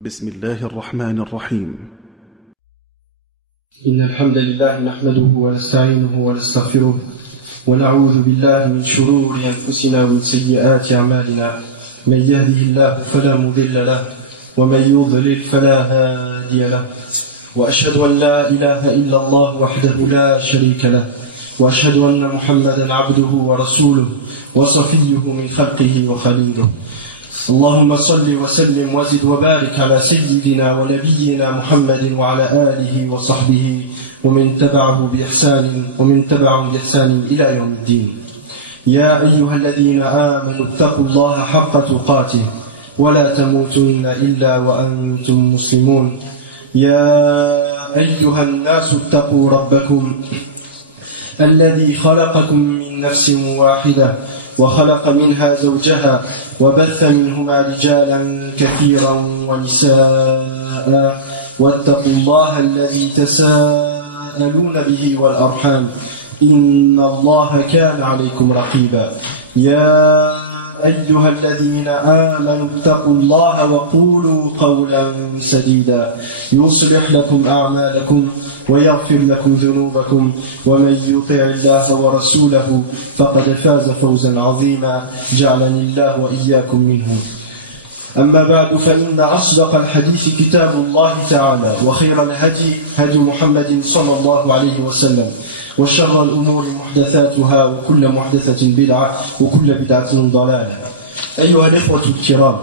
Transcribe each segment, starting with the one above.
بسم الله الرحمن الرحيم. إن الحمد لله نحمده ونستعينه ونستغفره ونعوذ بالله من شرور أنفسنا ومن سيئات أعمالنا. من يهده الله فلا مضل له ومن يضلل فلا هادي له. وأشهد أن لا إله إلا الله وحده لا شريك له، وأشهد أن محمدا عبده ورسوله وصفيه من خلقه وخليله. اللهم صل وسلم وزد وبارك على سيدنا ونبينا محمد وعلى آله وصحبه ومن تبعهم بإحسان إلى يوم الدين. يا أيها الذين آمنوا اتقوا الله حق تقاته ولا تموتن إلا وأنتم مسلمون. يا أيها الناس اتقوا ربكم الذي خلقكم من نفس واحدة وخلق منها زوجها وبث منهما رجالا كثيرا ونساء، واتقوا الله الذي تساءلون به والأرحام إن الله كان عليكم رقيبا. يا أيها الذين آمنوا اتقوا الله وقولوا قولا سديدا يصلح لكم أعمالكم ويغفر لكم ذنوبكم، ومن يطع الله ورسوله فقد فاز فوزا عظيما جعلني الله وإياكم منهم. أما بعد، فإن أصدق الحديث كتاب الله تعالى، وخير الهدي هدي محمد صلى الله عليه وسلم، وشر الأمور محدثاتها وكل محدثة بدعة وكل بدعة ضلالة. أيها الإخوة الكرام،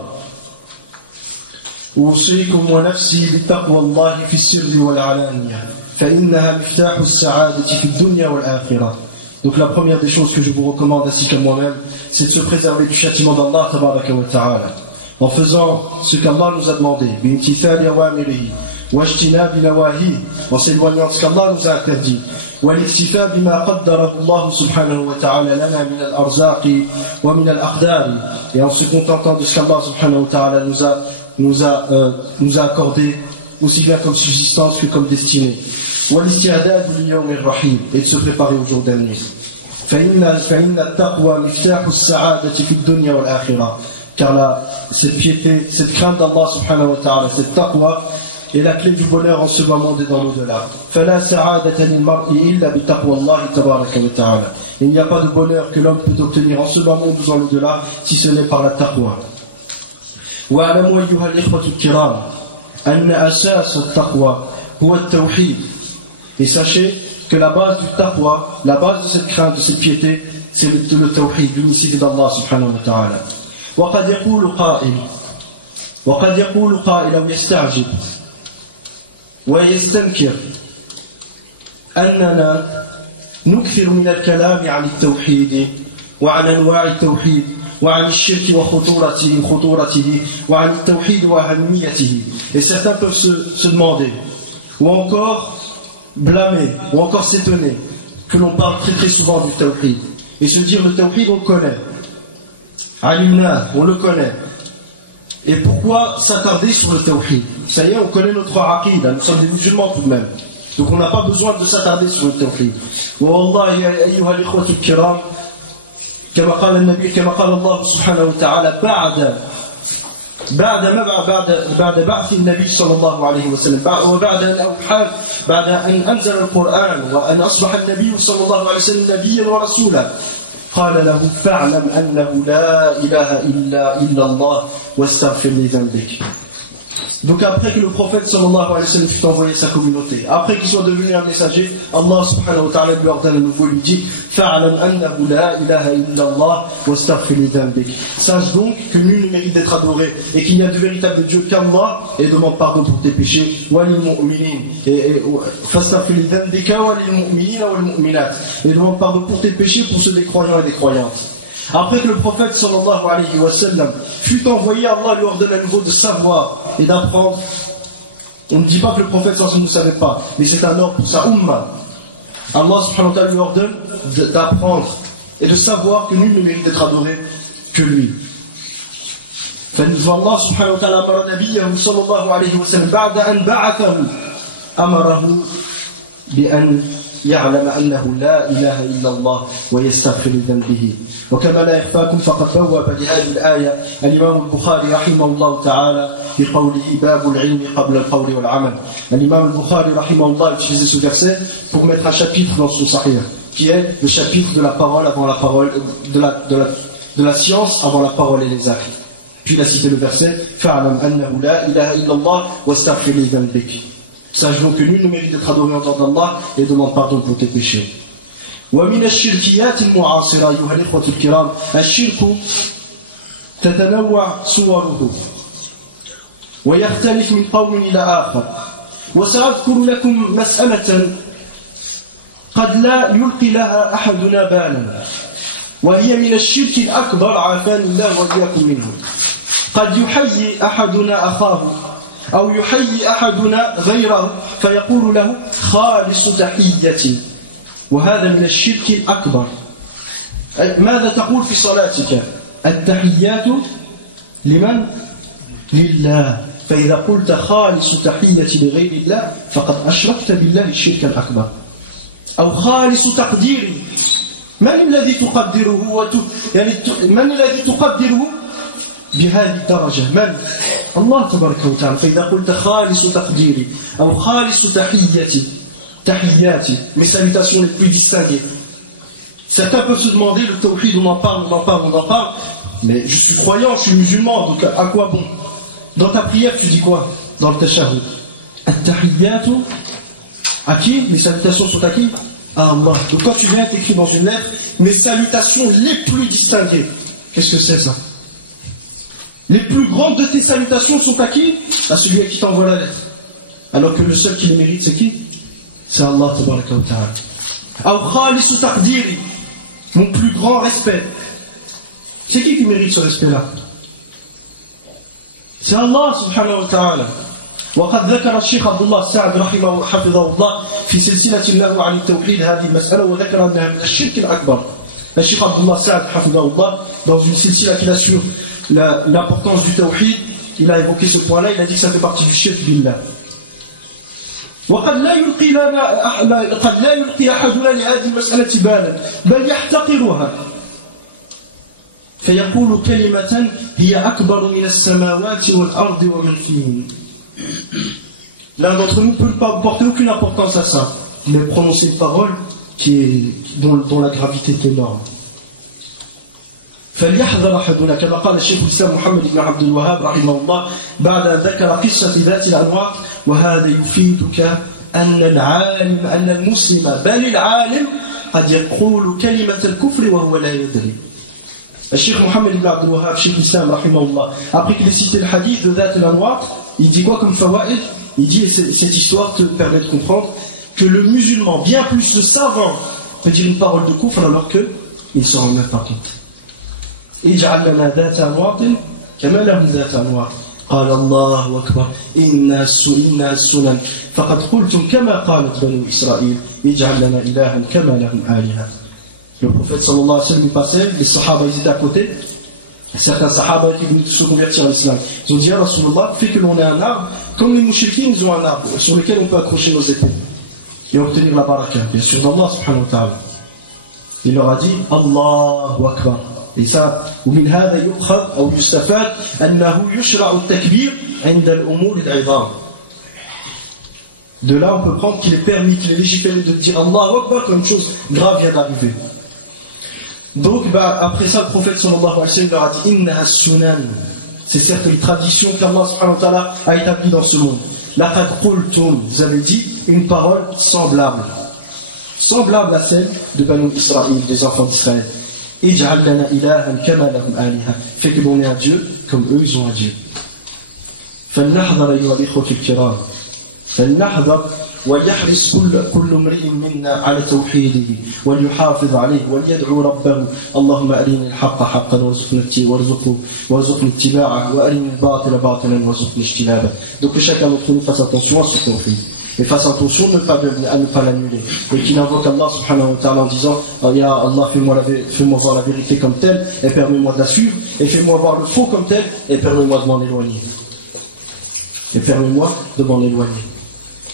أوصيكم ونفسي بتقوى الله في السر والعلانية فإنها مفتاح السعادة في الدنيا والآخرة. Donc la première des choses que je vous recommande ainsi qu'à moi-même, c'est de se préserver du châtiment d'Allah tabaraka wa ta'ala en faisant ce qu'Allah nous a demandé, bimtithali awamirihi wajtinabi nawahi, en s'éloignant de ce qu'Allah nous a interdit, والاكتفاء بما قدره الله سبحانه وتعالى لنا من الأرزاق ومن الأقدار, et en se contentant de ce qu'Allah subhanahu wa ta'ala nous a accordé aussi bien comme subsistance que comme destinée, والاستعداد لليوم الرحيم, et de se préparer au jour dernier. فإن التقوى مفتاح السعادة في الدنيا والآخرة, car cette piété, cette crainte d'Allah subhanahu wa ta'ala, cette taqwa est la clé du bonheur en ce moment et dans l'au-delà. فلا سعادة للمرء إلا بتقوى الله تبارك وتعالى. Il n'y a pas de bonheur que l'homme peut obtenir en ce moment ou dans l'au-delà si ce n'est par la taqwa. واعلموا أيها الإخوة الكرام أن أساس التقوى هو التوحيد. Et sachez que la base du taqwa, la base de cette crainte, de cette piété, c'est le tawhid, l'unicité d'Allah subhanahu wa ta'ala. وقد يقول قائل أو يستعجب ويستنكر أننا نكثر من الكلام عن التوحيد وعن أنواع التوحيد وعن الشرك وخطورته وعن التوحيد وأهميته. Et certains peuvent se demander ou encore blâmer ou encore s'étonner que l'on parle très très souvent du tawhid et se dire le tawhid on le connaît, alimna on le connaît, et pourquoi s'attarder sur le tawhid? Ça y est, on connaît notre aqida, nous sommes des musulmans tout de même, donc on n'a pas besoin de s'attarder sur le tawhid. والله يا أيها الإخوة الكرام كما قال النبي كما قال الله سبحانه وتعالى بعد بعث النبي صلى الله عليه وسلم بعد أن أنزل القرآن وأن أصبح النبي صلى الله عليه وسلم نبيا ورسولا قال له فاعلم أنه لا إله إلا الله واستغفر لذنبك. Donc après que le prophète sallallahu alayhi wa sallam fut envoyé à sa communauté, après qu'il soit devenu un messager, Allah subhanahu wa ta'ala lui ordonne à nouveau, lui dit fa'alam annahu la ilaha illallah wastaghfir li dhanbik. Sache donc que nul ne mérite d'être adoré et qu'il n'y a de véritable Dieu qu'Allah, et demande pardon pour tes péchés, wa lil mu'minin, et fastaghfir li dhanbika wa lil mu'minina wal mu'minat, et demande pardon pour tes péchés pour ceux des croyants et des croyantes. Après que le prophète sallallahu alayhi wa sallam fut envoyé, Allah lui ordonne à nouveau de savoir et d'apprendre. On ne dit pas que le prophète sallallahu alayhi wa sallam ne savait pas, mais c'est un ordre pour sa umma. Allah subhanahu wa ta'ala lui ordonne d'apprendre et de savoir que nul ne mérite d'être adoré que lui. فالله سبحانه وتعالى أمر نبيه صلى الله عليه وسلم بعد أن بعثه أمره بأن يعلم أنه لا إله إلا الله ويستغفر لذنبه. وكما لا يخفاكم فقد بوب بهذه الآية الإمام البخاري رحمه الله تعالى بقوله باب العلم قبل القول والعمل. L'imam al-Bukhari rahimahullah a utilisé ce verset pour mettre un chapitre dans son Sahih, qui est le chapitre de la parole avant la parole, de la science avant la parole et les actes. Puis il a cité le verset fa'lam annahu la ilaha illallah wastaghfir li dhanbik. Sache donc que nul ne mérite d'être adoré en dehors d'Allah et demande pardon pour tes péchés. ومن الشركيات المعاصرة أيها الإخوة الكرام الشرك تتنوع صوره ويختلف من قوم إلى آخر. وسأذكر لكم مسألة قد لا يلقي لها أحدنا بالا وهي من الشرك الأكبر عافاني الله وإياكم منه. قد يحيي أحدنا أخاه أو يحيي أحدنا غيره فيقول له خالص تحية، وهذا من الشرك الأكبر. ماذا تقول في صلاتك؟ التحيات لمن؟ لله. فإذا قلت خالص تحية لغير الله فقد أشركت بالله الشرك الأكبر. أو خالص تقديري، من الذي تقدره يعني من الذي تقدره بهذه الدرجة؟ من؟ الله تبارك وتعالى. فإذا قلت خالص تقديري أو خالص تحياتي, mes salutations les plus distinguées. Certains peuvent se demander, le tawhid, on en parle, mais je suis croyant, je suis musulman, donc à quoi bon? Dans ta prière, tu dis quoi? Dans le tashahhud. At-tahiyyatu, à qui? Les salutations sont à qui? À Allah. Donc quand tu viens, t'écris dans une lettre, mes salutations les plus distinguées. Qu'est-ce que c'est ça? Les plus grandes de tes salutations sont à qui? À celui à qui t'envoie la lettre. Alors que le seul qui les mérite, c'est qui? C'est Allah tabaraka wa ta'ala. Aw khalisu taqdiri, mon plus grand respect. C'est qui mérite ce respect-là? C'est Allah subhanahu wa ta'ala. وقد ذكر الشيخ عبد الله السعد رحمه حفظه الله في سلسلة له عن التوحيد هذه المسألة وذكر أنها من الشرك الأكبر. الشيخ عبد الله السعد حفظه الله dans une silsila qu'il a sur l'importance du tawhid, il a évoqué ce point-là, il a dit que ça fait partie du shirk billah. وقد لا يلقي أحدنا لهذه المسألة بالا بل يحتقرها فيقول كلمة هي أكبر من السماوات والأرض ومن فيهن. L'un d'entre nous ne peut pas porter aucune importance à ça, mais prononcer une parole dont la gravité est énorme. فليحذر أحدنا كما قال الشيخ الإسلام محمد بن عبد الوهاب رحمه الله بعد أن ذكر قصة ذات الأنواط وهذا يفيدك أن المسلم بل العالم قد يقول كلمة الكفر وهو لا يدري. الشيخ محمد بن عبد الوهاب شيخ الإسلام رحمه الله après qu'il ait cité le hadith de ذات الأنواط il dit quoi comme fawaïd? Il dit, et cette histoire te permet de comprendre que le musulman, bien plus le savant, peut dire une parole de kufr alors qu'il ne s'en rend même pas compte. اجعل لنا ذات أنواط كما لهم ذات أنواط قال الله أكبر إن السنن فقد قلتم كما قالت بنو إسرائيل اجعل لنا إلها كما لهم آلهة. Le prophète sallallahu alayhi wa sallam passait, les sahaba ils étaient à côté, certains sahaba qui venaient se convertir à l'islam, ils ont dit à Rasulullah, fait que l'on ait un arbre comme les mouchriquins, ils ont un arbre sur lequel on peut accrocher nos épées et obtenir la baraka, bien sûr d'Allah subhanahu wa ta'ala. Il leur a dit Allahu Akbar. Et ça, ومن هذا يؤخذ أو يستفاد أنه يشرع التكبير عند الأمور العظام. De là, on peut prendre qu'il est permis, qu'il est légiféré de dire Allahu Akbar quand une chose grave vient d'arriver. Donc, après ça, le prophète sallallahu alayhi wa sallam leur a dit Innaha sunan. C'est certes les traditions qu'Allah subhanahu wa ta'ala a établies dans ce monde. Laqad qultum, vous avez dit une parole semblable à celle de Banu Israël, des enfants d'Israël. Ij'al lana ilahan kama lahum aliha. Fait que l'on ait un Dieu comme eux ils ont un Dieu. فلنحذر أيها الإخوة الكرام فلنحذر وليحرص كل امرئ منا على توحيده وليحافظ عليه وليدعو ربه اللهم أرني الحق حقا وارزقني اتباعه وأرني الباطل باطلا وارزقني اجتنابه. Donc que chacun d'entre nous fasse attention à ce qu'on fait et fasse attention à ne pas l'annuler et qu'il invoque Allah subhanahu wa ta'ala en disant Ya Allah, fais-moi voir la vérité comme telle et permets-moi de la suivre et fais-moi voir le faux comme tel et permets-moi de m'en éloigner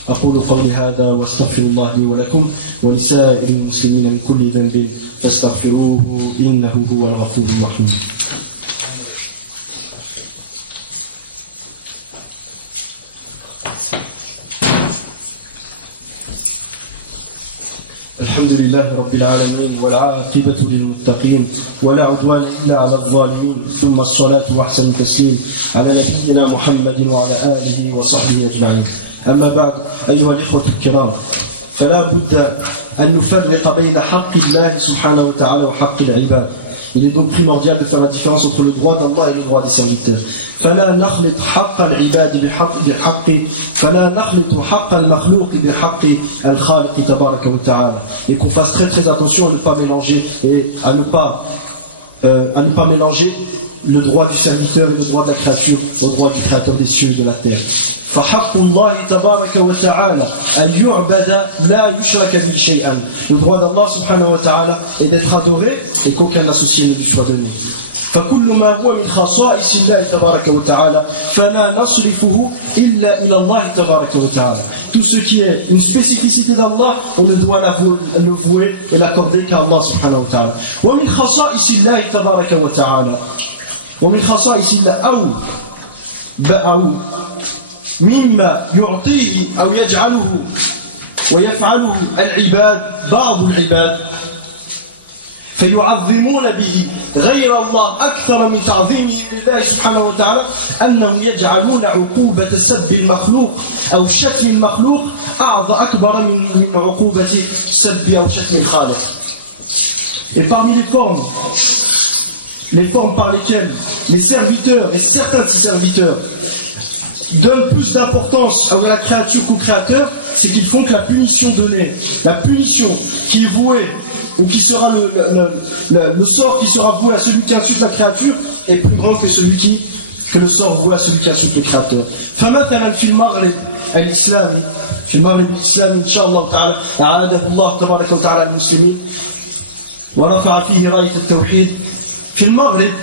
أقول قولي هذا واستغفر الله لي ولكم ولسائر المسلمين من كل ذنب فاستغفروه إنه هو الغفور الرحيم. الحمد لله رب العالمين والعاقبة للمتقين ولا عدوان إلا على الظالمين ثم الصلاة وأحسن التسليم على نبينا محمد وعلى آله وصحبه أجمعين أما بعد أيها الإخوة الكرام فلا بد أن نفرق بين حق الله سبحانه وتعالى وحق العباد. Il est donc primordial de faire la différence entre le droit d'Allah et le droit des serviteurs. فلا نخلط حق العباد بحق فلا نخلط حق المخلوق بحق الخالق تبارك وتعالى. Et qu'on fasse très très attention à ne pas mélanger et à ne pas mélanger le droit du serviteur et le droit de la créature au droit du créateur des cieux et de la terre. فحق الله تبارك وتعالى أن يعبد لا يشرك به شيئا. Le droit d'Allah subhanahu wa ta'ala est d'être adoré et qu'aucun associé ne lui soit donné. فكل ما هو من خصائص الله تبارك وتعالى فلا نصرفه إلا إلى الله تبارك وتعالى. Tout ce qui est une spécificité d'Allah, on ne doit le vouer et l'accorder qu'à Allah subhanahu wa ta'ala. ومن خصائص الله تبارك وتعالى ومن خصائص الله أو مما يعطيه أو يجعله ويفعله العباد بعض العباد فيعظمون به غير الله أكثر من تعظيمه لله سبحانه وتعالى أنهم يجعلون عقوبة سب المخلوق أو شتم المخلوق أكبر من عقوبة سب أو شتم الخالق. Et parmi les formes par lesquelles les serviteurs et certains de ces serviteurs donnent plus d'importance à la créature qu'au créateur, c'est qu'ils font que la punition donnée, la punition qui est vouée ou qui sera le sort qui sera voué à celui qui insulte la créature est plus grand que le sort voué à celui qui insulte le créateur. فمثلا في المغرب الإسلامي إن شاء الله تعالى أعاده الله تبارك وتعالى المسلمين ورفع فيه راية التوحيد. في المغرب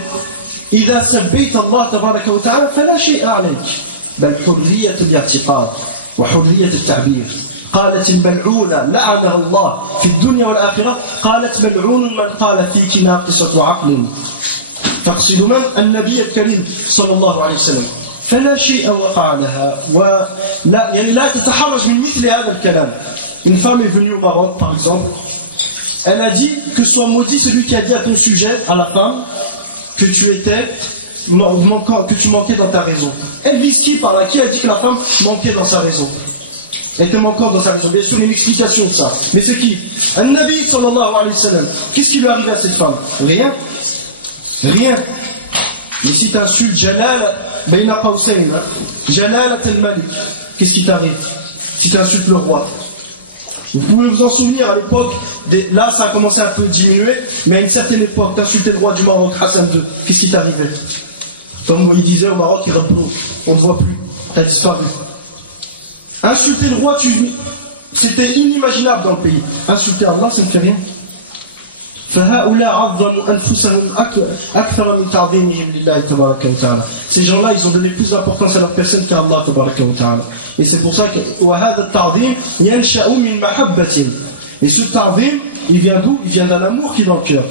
إذا سبيت الله تبارك وتعالى فلا شيء عليك بل حرية الاعتقاد وحرية التعبير. قالت الملعونة لعنها الله في الدنيا والآخرة قالت ملعون من قال فيك ناقصة عقل. تقصد من؟ النبي الكريم صلى الله عليه وسلم. فلا شيء وقع لها لا تتحرج من مثل هذا الكلام. Une femme est venue au Maroc par exemple, elle a dit que soit maudit celui qui a dit à ton sujet, à la femme, que tu manquais dans ta raison. Elle vise qui par là? Qui a dit que la femme manquait dans sa raison? Elle était manquante dans sa raison. Bien sûr, il y a une explication de ça. Mais c'est qui? Un Nabi sallallahu alayhi wa sallam. Qu'est-ce qui lui arrive à cette femme? Rien. Mais si tu insultes Jalal Bayna Qawsayn, Jalal al-Malik, qu'est-ce qui t'arrive? Si tu insultes le roi. Vous pouvez vous en souvenir à l'époque, là ça a commencé un peu à diminuer, mais à une certaine époque, t'insultais le roi du Maroc, Hassan II, qu'est-ce qui t'arrivait? Comme il disait au Maroc, on ne voit plus, t'as disparu. Insulter le roi, c'était inimaginable dans le pays. Insulter Allah, ça ne fait rien. Ces gens-là, ils ont donné plus d'importance à leur personne qu'à Allah. Et c'est pour ça que et ce ta'zim, il vient d'où? Il vient d'un amour qui est dans le cœur.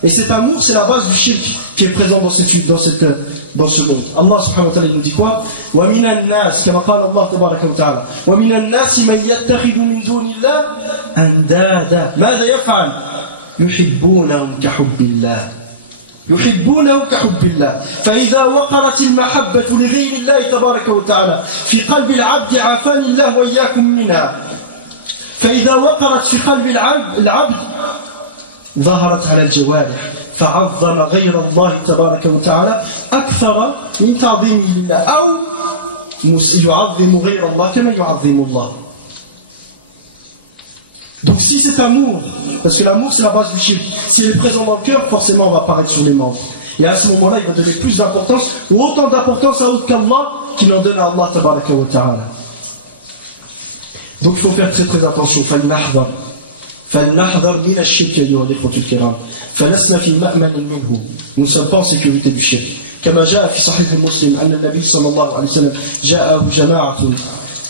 Et cet amour, c'est la base du shirk qui est présent dans ce monde. Allah subhanahu wa ta'ala nous dit quoi? وَمِنَ النَّاسِ كما قال الله تبارك وتعالى وَمِنَ النَّاسِ مَنْ يَتَّخِذُ مِنْ دُونِ اللَّهِ أَنْدَادًا ماذا يفعل؟ يحبونهم كحب الله فإذا وقرت المحبة لغير الله تبارك وتعالى في قلب العبد عافاني الله وإياكم منها فإذا وقرت في قلب العبد ظهرت على الجوارح فعظم غير الله تبارك وتعالى أكثر من تعظيمه لله أو يعظم غير الله كما يعظم الله. Donc si cet amour, parce que l'amour c'est la base du shirk, s'il est présent dans le cœur, forcément on va apparaître sur les membres. Et à ce moment-là, il va donner plus d'importance, ou autant d'importance à autre qu'Allah, qu'il en donne à Allah tabaraka wa ta'ala. Donc il faut faire très très attention. فلنحذر من الشرك أيها الإخوة الكرام فلسنا في مأمن منه. Nous ne sommes pas en sécurité du shirk. كما جاء في صحيح مسلم أن النبي صلى الله عليه وسلم جاءه جماعة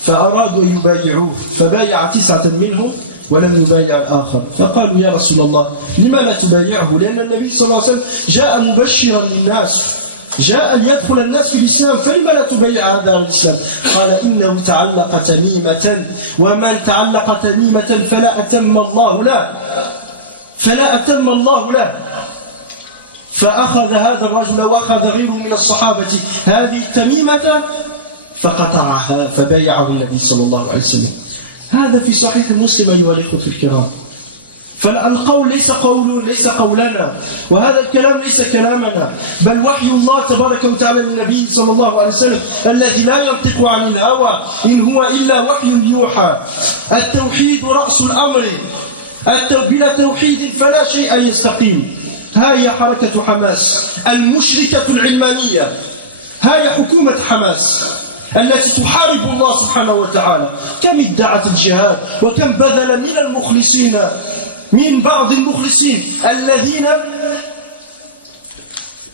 فأرادوا أن يبايعوه فبايع 9 منهم ولم يبايع الآخر فقالوا يا رسول الله لما لا تبايعه؟ لأن النبي صلى الله عليه وسلم جاء مبشرا للناس جاء ليدخل الناس في الإسلام فلما لا تبيع هذا على الإسلام؟ قال إنه تعلق تميمة ومن تعلق تميمة فلا أتم الله له فأخذ هذا الرجل وأخذ غيره من الصحابة هذه التميمة فقطعها فبايعه النبي صلى الله عليه وسلم. هذا في صحيح مسلم أيها الإخوة الكرام. فالقول ليس قولنا، وهذا الكلام ليس كلامنا، بل وحي الله تبارك وتعالى للنبي صلى الله عليه وسلم الذي لا ينطق عن الهوى إن هو إلا وحي يوحى. التوحيد رأس الأمر، بلا توحيد فلا شيء يستقيم. هاي حركة حماس المشركة العلمانية، هاي حكومة حماس التي تحارب الله سبحانه وتعالى. كم ادعت الجهاد وكم بذل من المخلصين، من بعض المخلصين الذين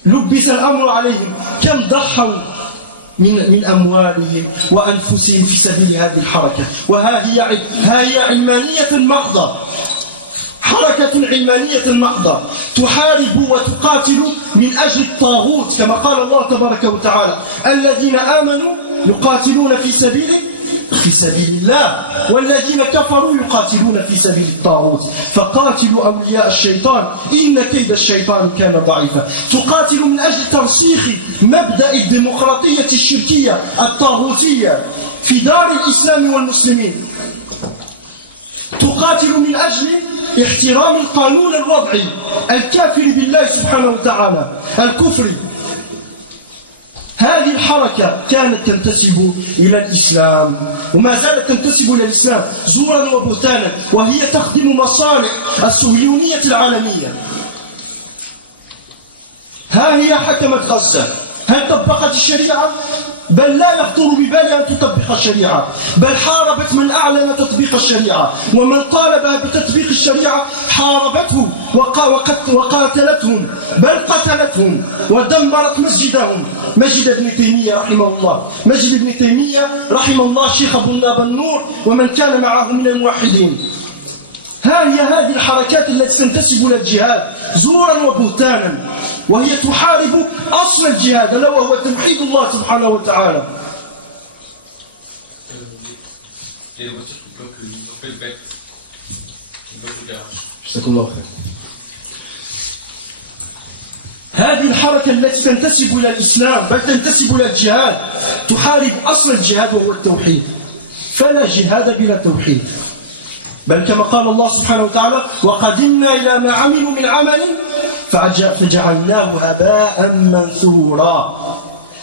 لبس الأمر عليهم، كم ضحوا من أموالهم وأنفسهم في سبيل هذه الحركة. هي علمانية محضة، حركة علمانية محضة تحارب وتقاتل من أجل الطاغوت، كما قال الله تبارك وتعالى الذين آمنوا يقاتلون في سبيل الله والذين كفروا يقاتلون في سبيل الطاغوت فقاتلوا أولياء الشيطان إن كيد الشيطان كان ضعيفا. تقاتل من أجل ترسيخ مبدأ الديمقراطية الشركية الطاغوتية في دار الإسلام والمسلمين. تقاتل من أجل احترام القانون الوضعي الكافر بالله سبحانه وتعالى الكفري. هذه الحركة كانت تنتسب إلى الإسلام وما زالت تنتسب إلى الإسلام زورا وبهتانا، وهي تخدم مصالح الصهيونية العالمية. ها هي حكمت غزة، هل طبقت الشريعة؟ بل لا يخطر ببالها أن تطبق الشريعة، بل حاربت من أعلن تطبيق الشريعة، ومن طالبها بتطبيق الشريعة حاربته وقاتلتهم، بل قتلتهم ودمرت مسجدهم. مسجد ابن تيمية رحمه الله، مسجد ابن تيمية رحمه الله شيخ أبو النور ومن كان معه من الموحدين. ها هي هذه الحركات التي تنتسب إلى الجهاد زورا وبهتانا، وهي تحارب أصل الجهاد ألا وهو توحيد الله سبحانه وتعالى. هذه الحركة التي تنتسب إلى الإسلام بل تنتسب إلى الجهاد تحارب أصل الجهاد وهو التوحيد، فلا جهاد بلا توحيد. بل كما قال الله سبحانه وتعالى وقدمنا إلى ما عملوا من عمل فجعلناه هباء منثورا.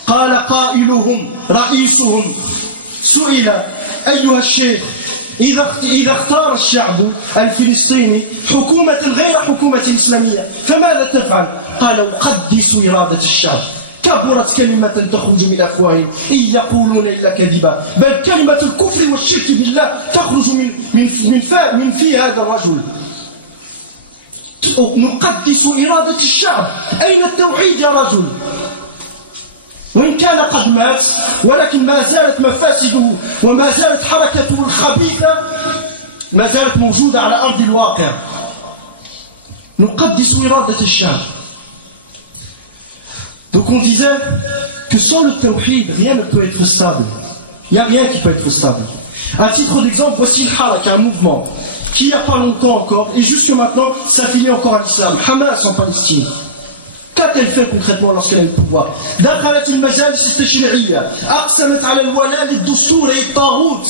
قال قائلهم رئيسهم سئل أيها الشيخ إذا اختار الشعب الفلسطيني حكومة غير حكومة إسلامية فماذا تفعل؟ قال أقدس إرادة الشعب. كبرت كلمة تخرج من أفواههم إن يقولون إلا كذبا، بل كلمة الكفر والشرك بالله تخرج من في هذا الرجل. نقدس إرادة الشعب، أين التوحيد يا رجل؟ وإن كان قد مات ولكن ما زالت مفاسده وما زالت حركته الخبيثة ما زالت موجودة على أرض الواقع. نقدس إرادة الشعب. Donc on disait que sans le tawhid, rien ne peut être stable. Il n'y a rien qui peut être stable. À titre d'exemple, voici le halak, un mouvement qui il n'y a pas longtemps encore, et jusque maintenant, s'affilie encore à l'islam. Hamas en Palestine. Qu'a-t-elle fait concrètement lorsqu'elle a eu le pouvoir? دخلت المجالس التشريعية، أقسمت على الولاء للدستور الطاغوت،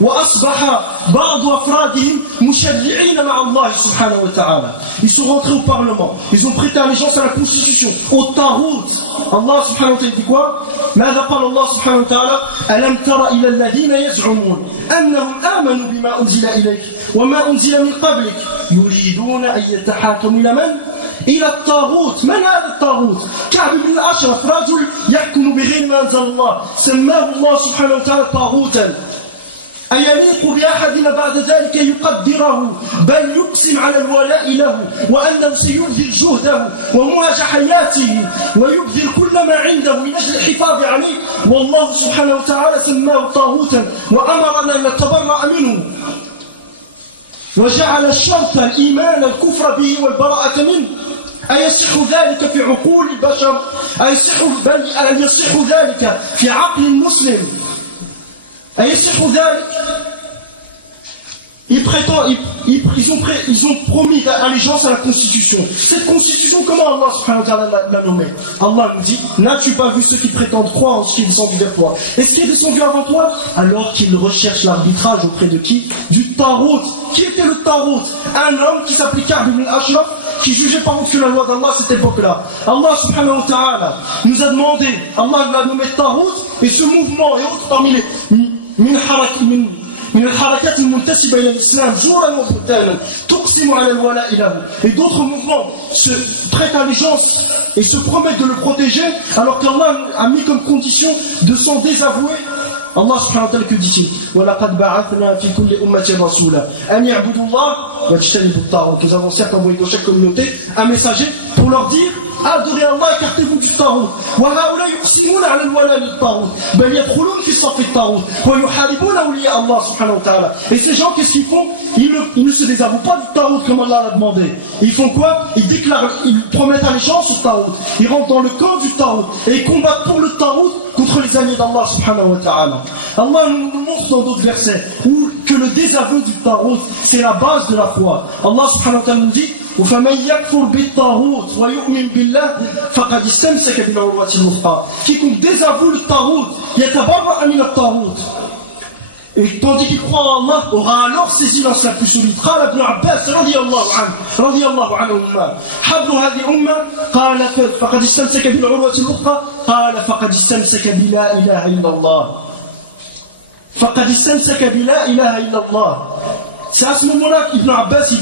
وأصبح بعض أفرادهم مشرعين مع الله سبحانه وتعالى. Ils sont rentrés au Parlement, ils ont prêté allégeance à la Constitution, au Tarout. Allah سبحانه وتعالى dit quoi? ماذا قال الله سبحانه وتعالى؟ ألم تر إلى الذين يزعمون أنهم آمنوا بما أنزل إليك وما أنزل من قبلك يريدون أن يتحاكموا إلى من؟ إلى الطاغوت. من هذا الطاغوت؟ كعب بن الأشرف، رجل يحكم بغير ما أنزل الله، سماه الله سبحانه وتعالى طاغوتا. أيليق بأحدنا بعد ذلك يقدره بل يقسم على الولاء له وأنه سيبذل جهده ومهج حياته ويبذل كل ما عنده من أجل الحفاظ عليه، والله سبحانه وتعالى سماه طاغوتا وأمرنا أن نتبرأ منه، وجعل الشرط الإيمان الكفر به والبراءة منه. أيصح ذلك في عقول البشر؟ أيصح ذلك في عقل المسلم؟ أيصح ذلك؟ Ils ont promis allégeance à la Constitution. Cette Constitution, comment Allah subhanahu wa ta'ala l'a nommée? Allah nous dit, n'as-tu pas vu ceux qui prétendent croire en ce qui est descendu vers toi? Et ce qui est descendu avant toi? Alors qu'ils recherchent l'arbitrage auprès de qui? Du Tarout. Qui était le Tarout? Un homme qui s'appelait Ka'b ibn al-Ashraf, qui jugeait par contre que la loi d'Allah à cette époque-là. Allah subhanahu wa ta'ala nous a demandé, Allah l'a nommé Tarout, et ce mouvement et autres parmi les من الحركات المنتسبة إلى الإسلام جورا وبهتانا تقسم على الولاء له. Et d'autres mouvements se prêtent allégeance et se promettent de le protéger alors qu'Allah a mis comme condition de s'en désavouer. Allah subhanahu wa ta'ala que dit-il? وَلَقَدْ بَعَثْنَا فِي كُلِّ أُمَّةٍ رَسُولًا أَنِ اعْبُدُوا اللَّهَ وَاجْتَنِبُوا الطَّاغُوتَ. Nous avons certes envoyé dans chaque communauté un messager pour leur dire adorez Allah, écartez-vous du Tarout. وَهَؤُلَاءِ يُقْسِمُونَ عَلَى الْوَلَاءِ لِلطَّاغُوتِ بَلْ يَدْخُلُونَ فِي صَفِّ الطَّاغُوتِ وَيُحَارِبُونَ أَوْلِيَاءَ اللَّهِ سبحانه وتعالى. Et ces gens, qu'est-ce qu'ils font? Ils ne se désavouent pas du Tarout comme Allah l'a demandé. Ils font quoi? Ils promettent allégeance au Tarout. Ils rentrent dans le camp du Tarout et ils combattent pour le Tarout contre les alliés d'Allah subhanahu wa ta'ala. Allah nous montre dans d'autres versets que le désaveu du Tarout, c'est la base de la foi. Allah subhanahu wa ta'ala nous dit وَفَمَنْ يَكْفُرْ بِالطَّاغُوتِ وَيُؤْمِنْ بِاللَّهِ فَقَدِ اسْتَمْسَكَ بِالْعُرْوَةِ الْوُثْقَى. Quiconque désavoue le Tarout, يَتَبَرَّأَ مِنَ الطَّاغُوتِ. Et tandis qu'il croit en Allah, aura alors saisi l'anse la plus solide. قال ابن عباس رضي الله عنهما حبر هذه الأمة قال فقد استمسك بالعروة الوثقى قال فقد استمسك بلا إله إلا الله. فقد استمسك بلا إله إلا الله. C'est à ce moment-là qu'Ibn Abbas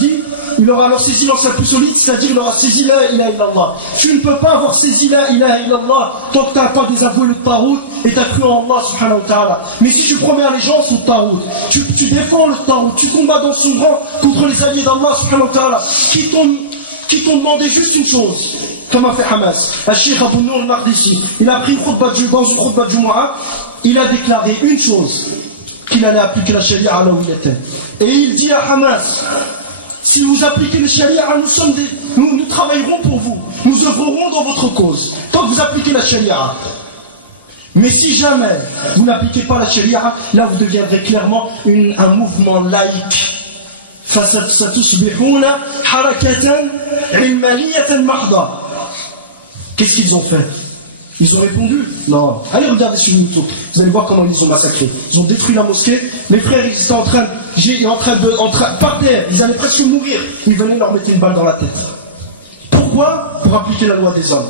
il aura alors saisi l'anse la plus solide, c'est-à-dire il aura saisi la ilaha illallah. Tu ne peux pas avoir saisi la ilaha illallah tant que tu n'as pas désavoué le Tarout et tu as cru en Allah subhanahu wa ta'ala. Mais si tu promets allégeance au Tarout, tu défends le Tarout, tu combats dans son rang contre les alliés d'Allah subhanahu wa ta'ala qui t'ont demandé juste une chose, comme a fait Hamas. Al-Sheikh Abu Nour al-Maqdisi, il a pris dans une khutbah de Jumu'ah, il a déclaré une chose, qu'il allait appliquer la charia à là où il était. Et il dit à Hamas, si vous appliquez le charia, nous travaillerons pour vous, nous œuvrerons dans votre cause, tant que vous appliquez la charia. Mais si jamais vous n'appliquez pas la charia, là vous deviendrez clairement un mouvement laïque. Qu'est-ce qu'ils ont fait? Ils ont répondu, non. Allez regarder sur YouTube, vous allez voir comment ils les ont massacrés. Ils ont détruit la mosquée, les frères ils étaient par terre, ils allaient presque mourir. Ils venaient leur mettre une balle dans la tête. Pourquoi? Pour appliquer la loi des hommes.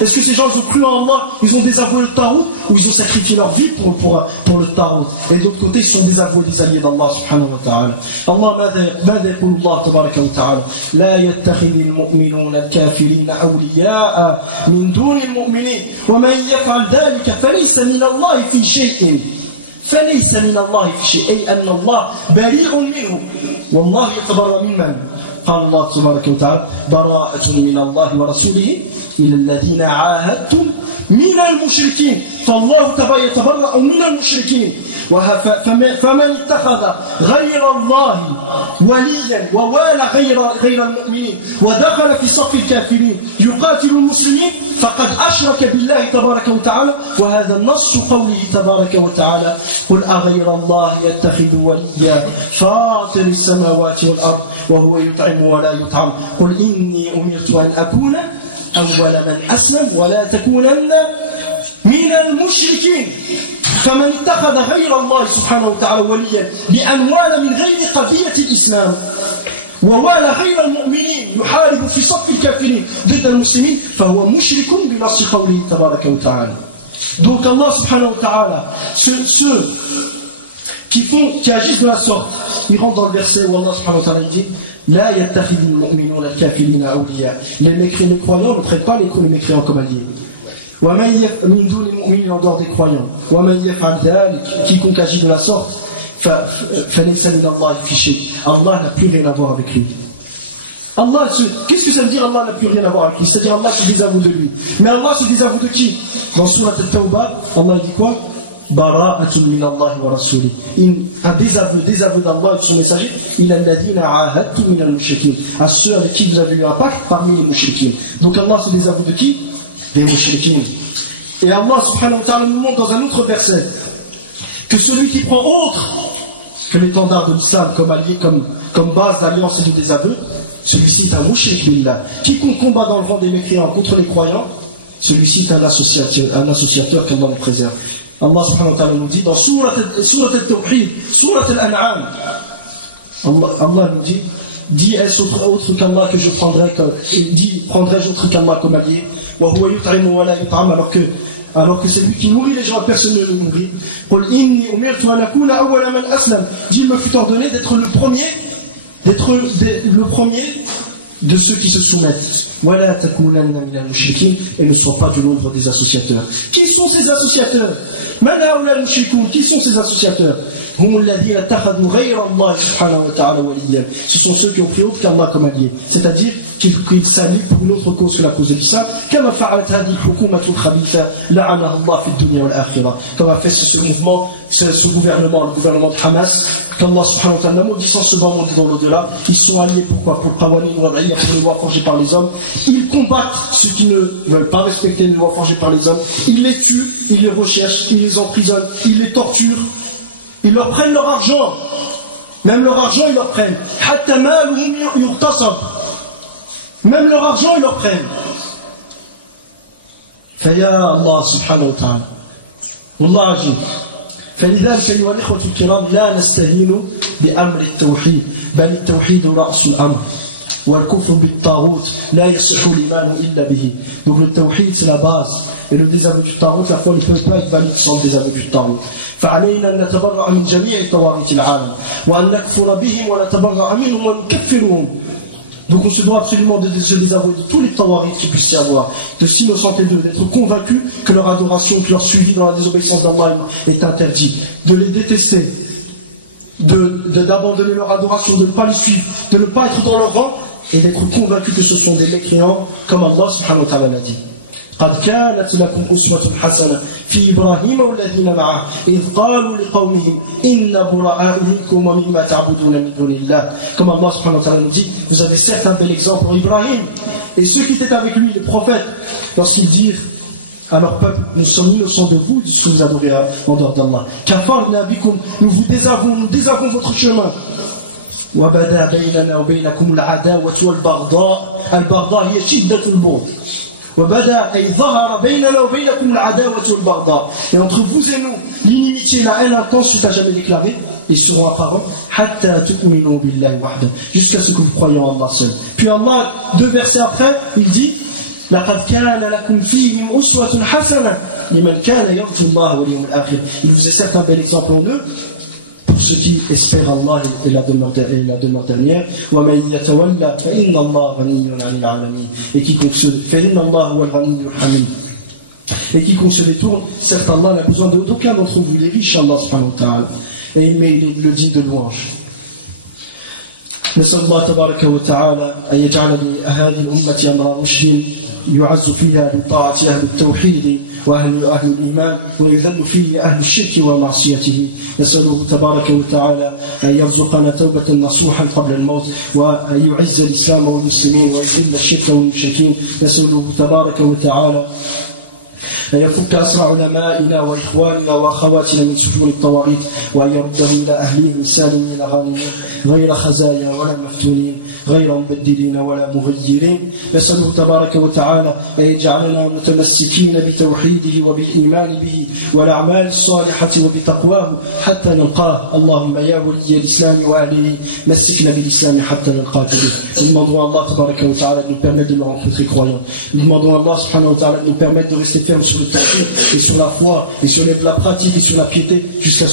Est-ce que ces gens ils ont cru en Allah, ils ont désavoué le Tarout, ou ils ont sacrifié leur vie pour le Tarout? Et d'autre côté, ils sont désavoués des alliés d'Allah subhanahu wa ta'ala. Allah ماذا يقول الله تبارك وتعالى لا يتخذ المؤمنون الكافرين أولياء من دون المؤمنين ومن يفعل ذلك فليس من الله في شيء أي أن الله بريء منه والله يتبرأ ممن قال الله تبارك وتعالى براءة من الله ورسوله إلى الذين عاهدتم من المشركين فالله يتبرأ من المشركين فمن اتخذ غير الله وليا ووالى غير المؤمنين ودخل في صف الكافرين يقاتل المسلمين فقد أشرك بالله تبارك وتعالى وهذا نص قوله تبارك وتعالى قل أغير الله يتخذ وليا فاطر السماوات والأرض وهو يطعم ولا يطعم قل إني أمرت أن أكون أول من أسلم ولا تكونن من المشركين فمن اتخذ غير الله سبحانه وتعالى وليا بأموال من غير قضية الإسلام ووالى غير المؤمنين يحارب في صف الكافرين ضد المسلمين فهو مشرك بنص قوله تبارك وتعالى. Donc Allah subhanahu wa ta'ala, ceux qui agissent de la sorte, ils rentrent dans le verset où Allah subhanahu wa ta'ala dit لا يتخذ المؤمنون الكافرين أولياء. Les croyants ne prennent pas les mécréants comme alliés. من دون المؤمنين en dehors des croyants. ومن يفعل ذلك, quiconque agit de la sorte, فليس من الله في شيء. Allah n'a plus rien à voir avec lui. Qu'est-ce que ça veut dire Allah n'a plus rien à voir avec lui? C'est-à-dire Allah se désavoue de lui. Mais Allah se désavoue de qui? Dans Surat Al-Tawbah, Allah dit quoi? bara'atun min Allah wa rasuli. Un désaveu d'Allah et de son messager. Ila alladhina ahadtum min al-mushrikin. À ceux avec qui vous avez eu un pacte parmi les mushrikin. Donc Allah se désavoue de qui? Des mushrikin. Et Allah subhanahu wa ta'ala nous montre dans un autre verset que celui qui prend autre que l'étendard de l'islam comme allié, comme base d'alliance et de désaveu, celui-ci est un mushrik billah. Quiconque combat dans le rang des mécréants contre les croyants, celui-ci est un associateur qu'Allah nous préserve. Allah subhanahu wa ta'ala nous dit dans Surat al-Tawhid, Surat al-An'am, Allah nous dit, dis est-ce autre qu'Allah que je prendrai prendrai-je autre qu'Allah comme allié, wa huwa yut'imu wa la yut'am, alors que c'est lui qui nourrit les gens, personne ne le nourrit. Qul inni umirtu an akuna awwala man aslam. Dit, il me fut ordonné d'être le premier de ceux qui se soumettent. Wala takunanna min al-mushrikin, et ne sois pas du nombre des associateurs. Qui sont ces associateurs? Man haula al-mushrikun, qui sont ces associateurs? Hum alladhina takhadhu ghayra Allah subhanahu wa ta'ala waliyan. Ce sont ceux qui ont pris autre qu'Allah comme allié, c'est-à-dire qu'ils s'allient pour une autre cause que la cause de l'islam. Kama fa'alat hadhihi al-hukumatu al-khabitha la'anaha Allah fi ad-dunya wal-akhirah. Comme a fait ce mouvement, ce gouvernement, le gouvernement de Hamas, qu'Allah subhanahu wa ta'ala, maudissant ce bas monde dans l'au-delà, ils sont alliés pourquoi? Pour qawanin wa ra'iyya, pour les lois forgées par les hommes. Ils combattent ceux qui ne veulent pas respecter les lois forgées par les hommes. Ils les tuent, ils les recherchent, ils les emprisonnent, ils les torturent. Ils leur prennent leur argent. Même leur argent, ils leur prennent. Hatta maluhum yughtasab. Même leur argent, ils leur prennent. فيا الله سبحانه وتعالى والله عجيب. فلذلك أيها الإخوة الكرام لا نستهين بأمر التوحيد بل التوحيد رأس الأمر والكفر بالطاغوت لا يصح الإيمان إلا به. Donc le tawhid c'est la base et le désaveu du taghut, la foi ne peut pas être valide sans le désaveu du taghut. فعلينا أن نتبرأ من جميع طواغيت العالم وأن نكفر بهم ونتبرأ منهم ونكفرهم. Donc on se doit absolument de se désavouer de tous les tawaghit qu'il puisse y avoir, de s'innocenter d'eux, d'être convaincus que leur adoration, que leur suivi dans la désobéissance d'Allah est interdit, de les détester, d'abandonner leur adoration, de ne pas les suivre, de ne pas être dans leur rang et d'être convaincus que ce sont des mécréants comme Allah subhanahu wa ta'ala l'a dit. قد كانت لكم أسوة حسنة في إبراهيم والذين معه إذ قالوا لقومهم إن براء منكم ومما تعبدون من دون الله. Comme Allah subhanahu wa ta'ala nous dit, vous avez certes un bel exemple pour Ibrahim et ceux qui étaient avec lui, les prophètes, lorsqu'ils dirent à leur peuple, nous sommes innocents de vous, de ce que vous adorez en dehors d'Allah. Kafarna bikum, nous désavons votre chemin. وبدا بيننا وبينكم العداوة والبغضاء. البغضاء هي شدة البغض. وبدا أي ظهر بيننا وبينكم العداوة والبغضاء. Et entre vous et nous, l'inimitié et la haine intense sont à jamais déclarées et seront apparents حتى تؤمنوا بالله وحده, jusqu'à ce que vous croyez en Allah seul. Puis Allah, 2 versets après, il dit لقد كان لكم فيهم أسوة حسنة لمن كان يرجو الله واليوم الآخر. Il vous est certes un bel exemple en eux pour ceux qui espèrent Allah et la demeure dernière. وَمَنْ يَتَوَلَّى فَإِنَّ اللَّهَ غَنِيٌّ عَنِ الْعَالَمِينَ. Et quiconque se فَإِنَّ اللَّهَ هُوَ الْغَنِيُّ الْحَمِيدُ. Et quiconque se détourne, certes Allah n'a besoin d'aucun d'entre vous, il est riche Allah subhanahu wa ta'ala. Et il met le digne de louange. نسأل الله تبارك وتعالى أن يجعل لهذه الأمة أمر رشد يعز فيها بطاعة أهل التوحيد وأهل الإيمان ويذل فيه أهل الشرك ومعصيته. نسأله تبارك وتعالى أن يرزقنا توبة نصوحا قبل الموت وأن يعز الإسلام والمسلمين ويذل الشرك والمشركين. نسأله تبارك وتعالى أن يفك أسر علمائنا وإخواننا وأخواتنا من سجون الطواغيت وأن يردهم إلى أهليهم سالمين غانمين غير خزايا ولا مفتونين غير مبدلين ولا مغيرين. نسأله تبارك وتعالى أن يجعلنا متمسكين بتوحيده وبالإيمان به والأعمال الصالحة وبتقواه حتى نلقاه. اللهم يا ولي الإسلام وأهله مسكنا بالإسلام حتى نلقاك به. Nous demandons à Allah تبارك وتعالى de nous permettre de le rencontrer croyant. Nous demandons à Allah subhanahu wa ta'ala de nous permettre de rester ferme sur le tawhid et sur la foi et sur la pratique et sur la piété jusqu'à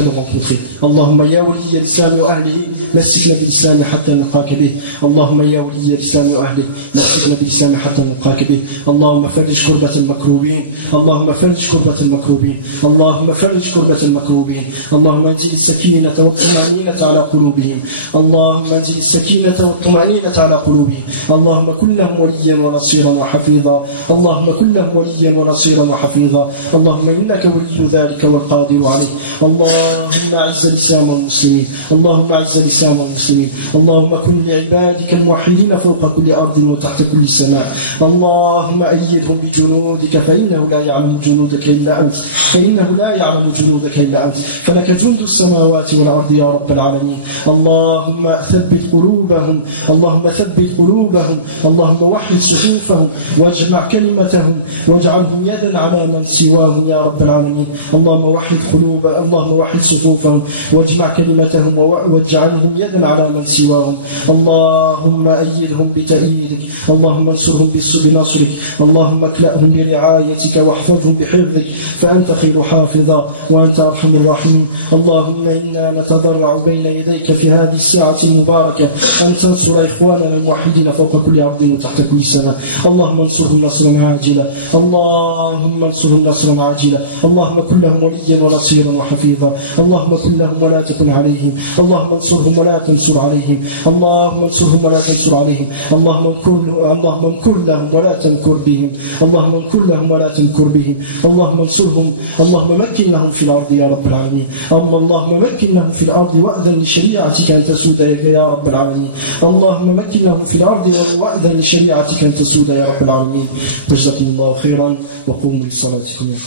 le rencontrer. Allahumma ya waliy al-islam wa ahlihi مسكنا بالإسلام حتى نلقاك به. اللهم يا ولي الإسلام وأهله مسكنا بالإسلام حتى نلقاك به. اللهم فرج كربة المكروبين. اللهم فرج كربة المكروبين. اللهم فرج كربة المكروبين. اللهم انزل السكينة والطمأنينة على قلوبهم. اللهم انزل السكينة والطمأنينة على قلوبهم. اللهم كن لهم وليا ونصيرا وحفيظا. اللهم كن لهم وليا ونصيرا وحفيظا. اللهم إنك ولي ذلك والقادر عليه. اللهم أعز الإسلام والمسلمين، اللهم أعز الإسلام والمسلمين. اللهم كن لعبادك الموحدين فوق كل أرض وتحت كل سماء. اللهم أيدهم بجنودك فإنه لا يعلم جنودك إلا أنت، فإنه لا يعلم جنودك إلا أنت، فلك جند السماوات والأرض يا رب العالمين. اللهم ثبت قلوبهم، اللهم ثبت قلوبهم، اللهم وحد صفوفهم واجمع كلمتهم واجعلهم يدا على من سواهم يا رب العالمين. اللهم وحد قلوبهم، اللهم وحد صفوفهم واجمع كلمتهم واجعلهم يدا على من سواهم. اللهم أيدهم بتأييدك، اللهم انصرهم بنصرك، اللهم اكلأهم برعايتك واحفظهم بحفظك، فأنت خير حافظا وأنت أرحم الراحمين. اللهم إنا نتضرع بين يديك في هذه الساعة المباركة أن تنصر إخواننا الموحدين فوق كل أرض وتحت كل سماء. اللهم انصرهم نصرا عاجلا، اللهم انصرهم نصرا عاجلا. اللهم كن لهم وليا ونصيرا وحفيظا. اللهم كن لهم ولا تكن عليهم. اللهم انصرهم ولا تنصر عليهم. اللهم انصرهم ولا تنصر عليهم. اللهم انكر لهم ولا تنكر بهم. اللهم انكر لهم ولا تنكر بهم. اللهم انصرهم، اللهم مكن لهم في الأرض يا رب العالمين. اللهم مكن لهم في الأرض وأذن لشريعتك أن تسود يا رب العالمين. اللهم مكن لهم في الأرض وأذن لشريعتك أن تسود يا رب العالمين. جزاكم الله خيرا وقوموا لصلاتكم يا